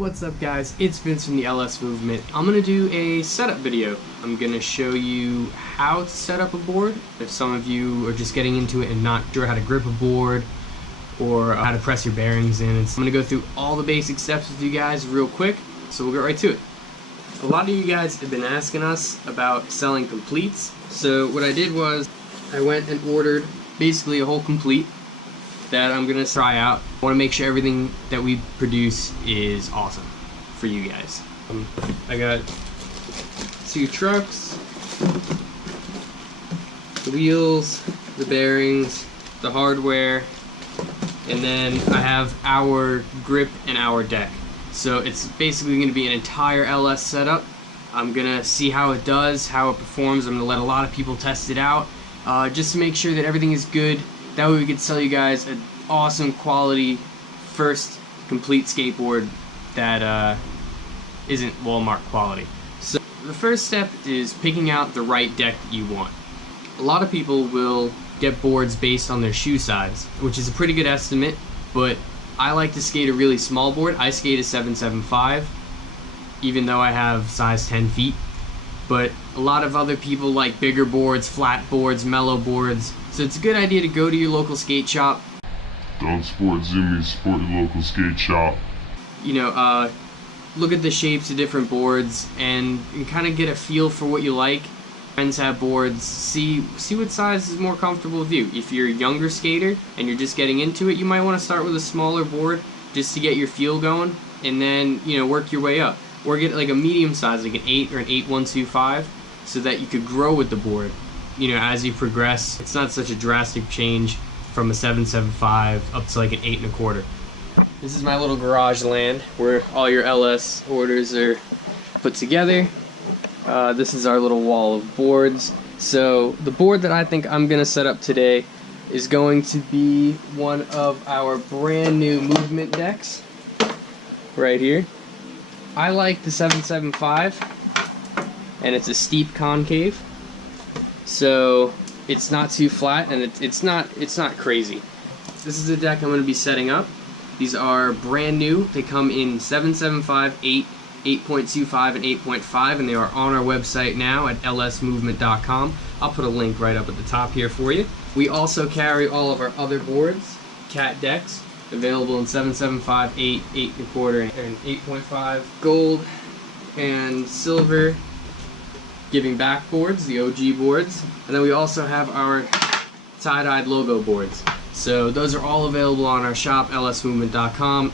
What's up guys, it's Vince from the LS Movement. I'm going to do a setup video. I'm going to show you how to set up a board. If some of you are just getting into it and not sure how to grip a board or how to press your bearings in, I'm going to go through all the basic steps with you guys real quick, so we'll get right to it. A lot of you guys have been asking us about selling completes, so what I did was I went and ordered basically a whole complete that I'm gonna try out. I want to make sure everything that we produce is awesome for you guys. I got 2 trucks, the wheels, the bearings, the hardware, and then I have our grip and our deck. So it's basically going to be an entire LS setup. I'm gonna see how it does, how it performs. I'm gonna let a lot of people test it out, just to make sure that everything is good. That way we could sell you guys an awesome quality first complete skateboard that isn't Walmart quality. So the first step is picking out the right deck that you want. A lot of people will get boards based on their shoe size, which is a pretty good estimate, but I like to skate a really small board. I skate a 775, even though I have size 10 feet. But a lot of other people like bigger boards, flat boards, mellow boards. So it's a good idea to go to your local skate shop. Don't sport Zoomies, support your local skate shop. You know, look at the shapes of different boards and kind of get a feel for what you like. Friends have boards, see what size is more comfortable with you. If you're a younger skater and you're just getting into it, you might want to start with a smaller board just to get your feel going, and then, you know, work your way up. Or get like a medium size, like an 8 or an 8.125, so that you could grow with the board. You know, as you progress, it's not such a drastic change from a 7.75 up to like an 8.25. This is my little garage land where all your LS orders are put together. This is our little wall of boards. So the board that I think I'm gonna set up today is going to be one of our brand new movement decks right here. I like the 775, and it's a steep concave, so it's not too flat, and it's not crazy. This is the deck I'm going to be setting up. These are brand new. They come in 775, 8, 8.25, and 8.5, and they are on our website now at lsmovement.com. I'll put a link right up at the top here for you. We also carry all of our other boards, cat decks, available in 7.75, 8, 8.25, and 8.5. Gold and silver giving back boards, the OG boards. And then we also have our tie-dyed logo boards. So those are all available on our shop, lsmovement.com.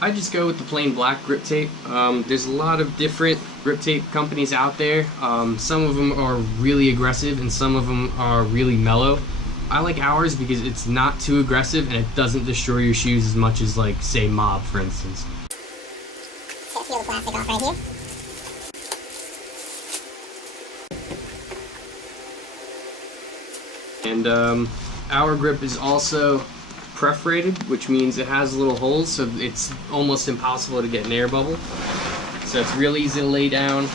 I just go with the plain black grip tape. There's a lot of different grip tape companies out there. Some of them are really aggressive and some of them are really mellow. I like ours because it's not too aggressive and it doesn't destroy your shoes as much as, like, say, Mob, for instance. So peel the plastic off right here. And our grip is also perforated, which means it has little holes, so it's almost impossible to get an air bubble. So it's real easy to lay down,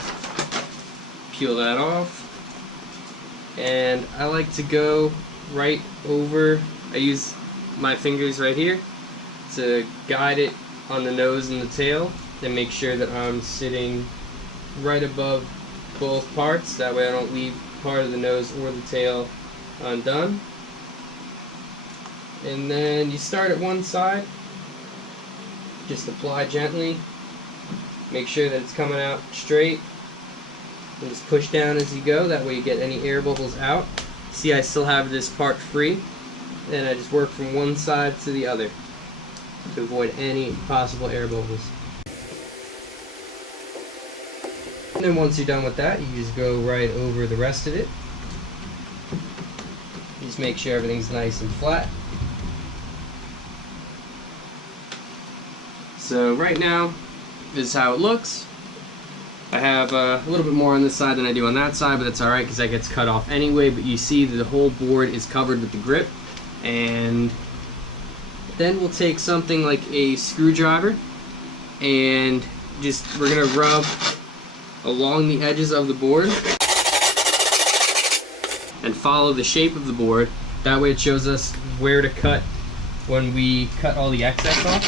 peel that off. And I like to go right over, I use my fingers right here to guide it on the nose and the tail and make sure that I'm sitting right above both parts. That way I don't leave part of the nose or the tail undone. And then you start at one side, just apply gently, make sure that it's coming out straight, and just push down as you go. That way you get any air bubbles out. See, I still have this part free, and I just work from one side to the other to avoid any possible air bubbles. And then once you're done with that, you just go right over the rest of it. Just make sure everything's nice and flat. So right now, this is how it looks. I have a little bit more on this side than I do on that side, but that's alright because that gets cut off anyway. But you see that the whole board is covered with the grip. And then we'll take something like a screwdriver and we're going to rub along the edges of the board and follow the shape of the board. That way it shows us where to cut when we cut all the excess off.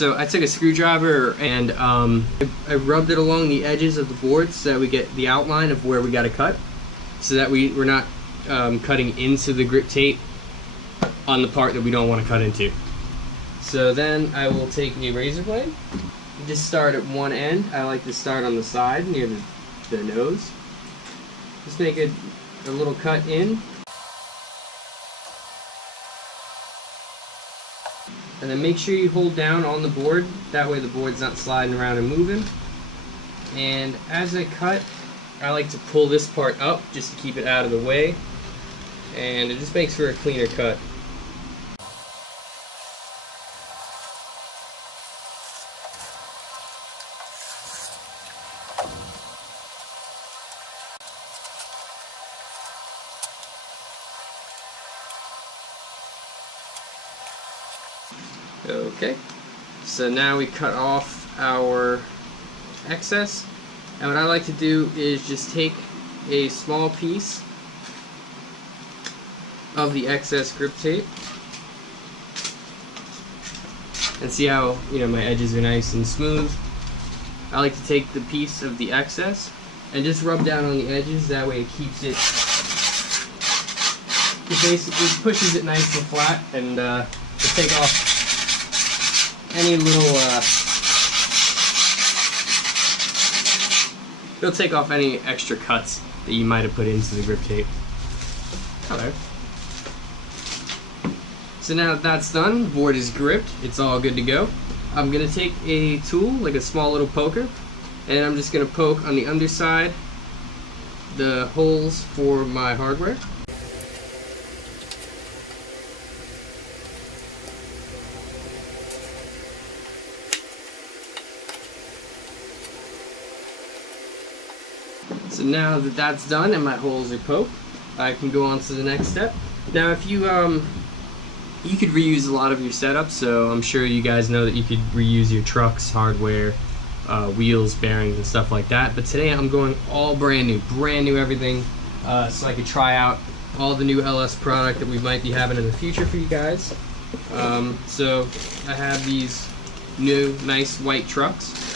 So I took a screwdriver and I rubbed it along the edges of the board so that we get the outline of where we got to cut, so that we're not cutting into the grip tape on the part that we don't want to cut into. So then I will take a razor blade, just start at one end. I like to start on the side near the nose. Just make a little cut in. And then make sure you hold down on the board, that way the board's not sliding around and moving. And as I cut, I like to pull this part up just to keep it out of the way, and it just makes for a cleaner cut. Okay, so now we cut off our excess, and what I like to do is just take a small piece of the excess grip tape, and see how, you know, my edges are nice and smooth. I like to take the piece of the excess and just rub down on the edges, that way it keeps it, basically pushes it nice and flat, and it'll take off any little, it'll take off any extra cuts that you might have put into the grip tape. Hello. So now that that's done, the board is gripped, it's all good to go. I'm going to take a tool, like a small little poker, and I'm just going to poke on the underside the holes for my hardware. So now that that's done and my holes are poked, I can go on to the next step. Now if you could reuse a lot of your setups, so I'm sure you guys know that you could reuse your truck's hardware, wheels, bearings, and stuff like that. But today I'm going all brand new everything, so I could try out all the new LS product that we might be having in the future for you guys. So I have these new nice white trucks.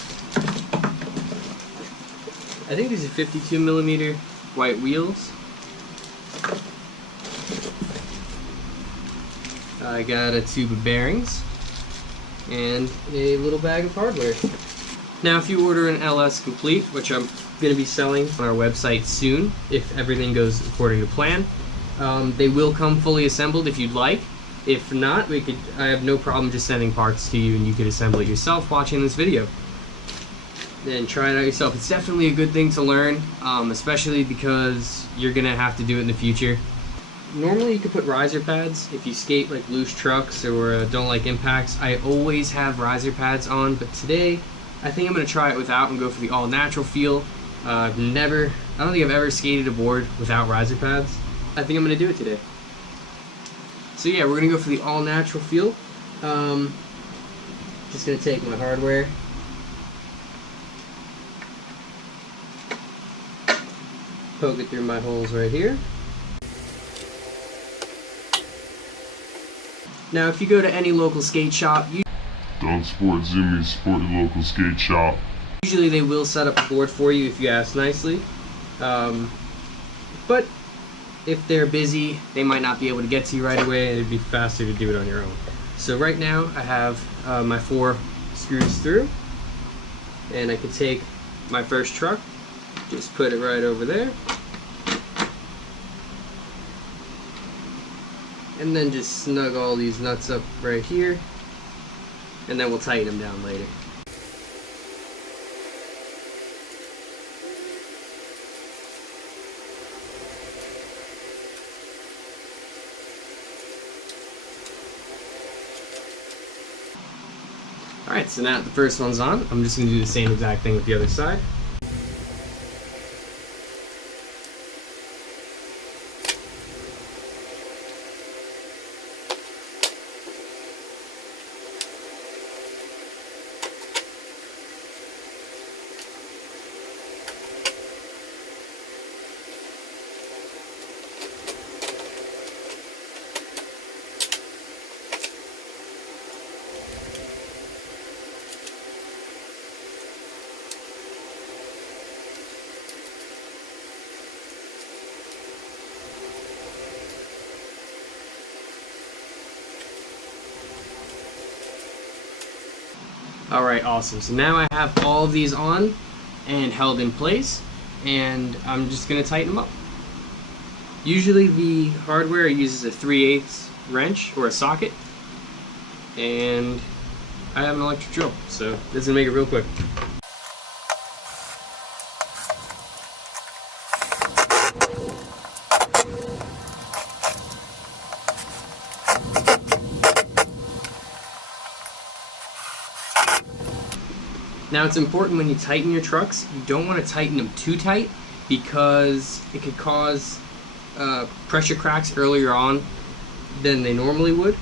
I think these are 52mm white wheels. I got a tube of bearings and a little bag of hardware. Now if you order an LS Complete, which I'm going to be selling on our website soon if everything goes according to plan, they will come fully assembled if you'd like. If not, I have no problem just sending parts to you and you could assemble it yourself watching this video. And try it out yourself. It's definitely a good thing to learn, especially because you're gonna have to do it in the future. Normally you could put riser pads if you skate like loose trucks or don't like impacts. I always have riser pads on, but today I think I'm gonna try it without and go for the all natural feel. I don't think I've ever skated a board without riser pads. I think I'm gonna do it today. So yeah, we're gonna go for the all natural feel. Just gonna take my hardware, poke it through my holes right here. Now if you go to any local skate shop, Don't support Zoomies, support your local skate shop. usually they will set up a board for you if you ask nicely. But if they're busy, they might not be able to get to you right away, and it'd be faster to do it on your own. So right now I have my 4 screws through, and I can take my first truck, just put it right over there, and then just snug all these nuts up right here, and then we'll tighten them down later. Alright, so now that the first one's on, I'm just going to do the same exact thing with the other side. Alright, awesome. So now I have all of these on and held in place, and I'm just going to tighten them up. Usually the hardware uses a 3/8 wrench or a socket, and I have an electric drill, so this is going to make it real quick. Now it's important when you tighten your trucks, you don't want to tighten them too tight because it could cause pressure cracks earlier on than they normally would.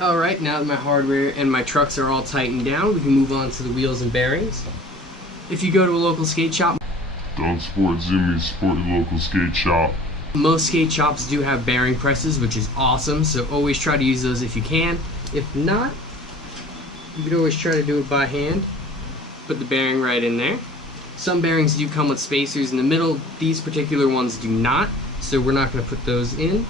Alright, now that my hardware and my trucks are all tightened down, we can move on to the wheels and bearings. If you go to a local skate shop, Don't support Zoomies, support your local skate shop. most skate shops do have bearing presses, which is awesome, so always try to use those if you can. If not, you could always try to do it by hand. Put the bearing right in there. Some bearings do come with spacers in the middle. These particular ones do not, so we're not going to put those in.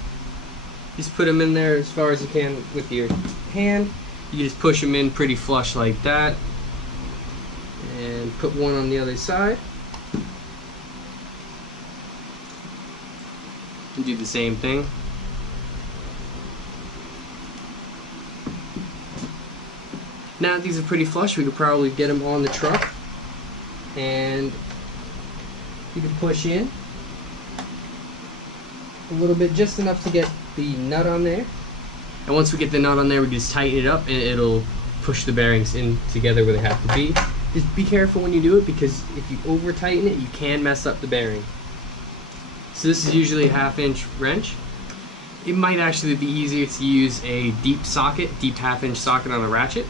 Just put them in there as far as you can with your hand. You just push them in pretty flush like that. And put one on the other side. And do the same thing. Now that these are pretty flush, we could probably get them on the truck. And you can push in a little bit, just enough to get the nut on there. And once we get the nut on there, we just tighten it up and it'll push the bearings in together where they have to be. Just be careful when you do it, because if you over tighten it, you can mess up the bearing. So this is usually a 1/2-inch wrench. It might actually be easier to use a deep socket, deep 1/2-inch socket on a ratchet.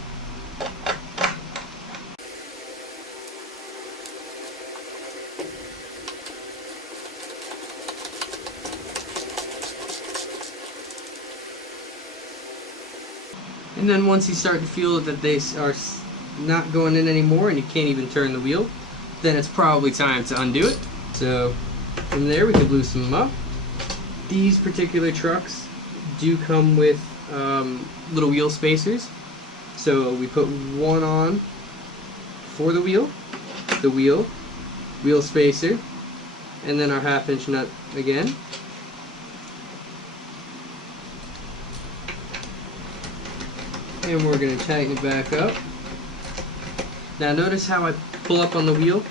And then once you start to feel that they are not going in anymore and you can't even turn the wheel, then it's probably time to undo it. So from there we can loosen them up. These particular trucks do come with little wheel spacers. So we put one on for the wheel spacer, and then our 1/2-inch nut again. And we're going to tighten it back up. Now notice how I pull up on the wheel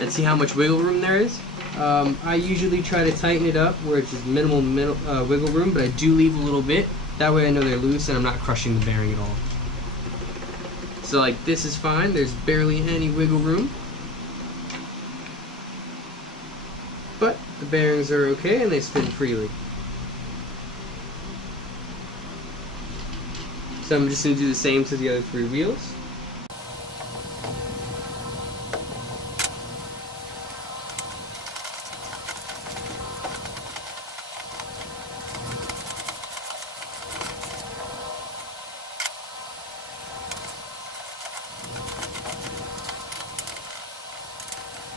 and see how much wiggle room there is. I usually try to tighten it up where it's just minimal wiggle room, but I do leave a little bit. That way I know they're loose and I'm not crushing the bearing at all. So like this is fine, there's barely any wiggle room. But the bearings are okay and they spin freely. So I'm just going to do the same to the other 3 wheels.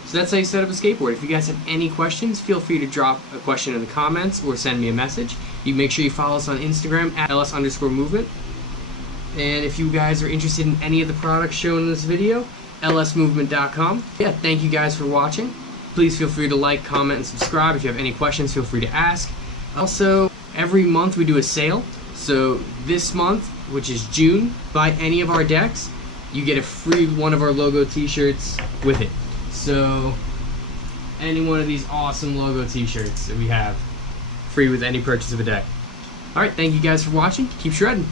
So that's how you set up a skateboard. If you guys have any questions, feel free to drop a question in the comments or send me a message. You make sure you follow us on Instagram at @ls_movement. And if you guys are interested in any of the products shown in this video, lsmovement.com. Yeah, thank you guys for watching. Please feel free to like, comment, and subscribe. If you have any questions, feel free to ask. Also, every month we do a sale. So this month, which is June, buy any of our decks, you get a free one of our logo t-shirts with it. So any one of these awesome logo t-shirts that we have, free with any purchase of a deck. Alright, thank you guys for watching. Keep shredding.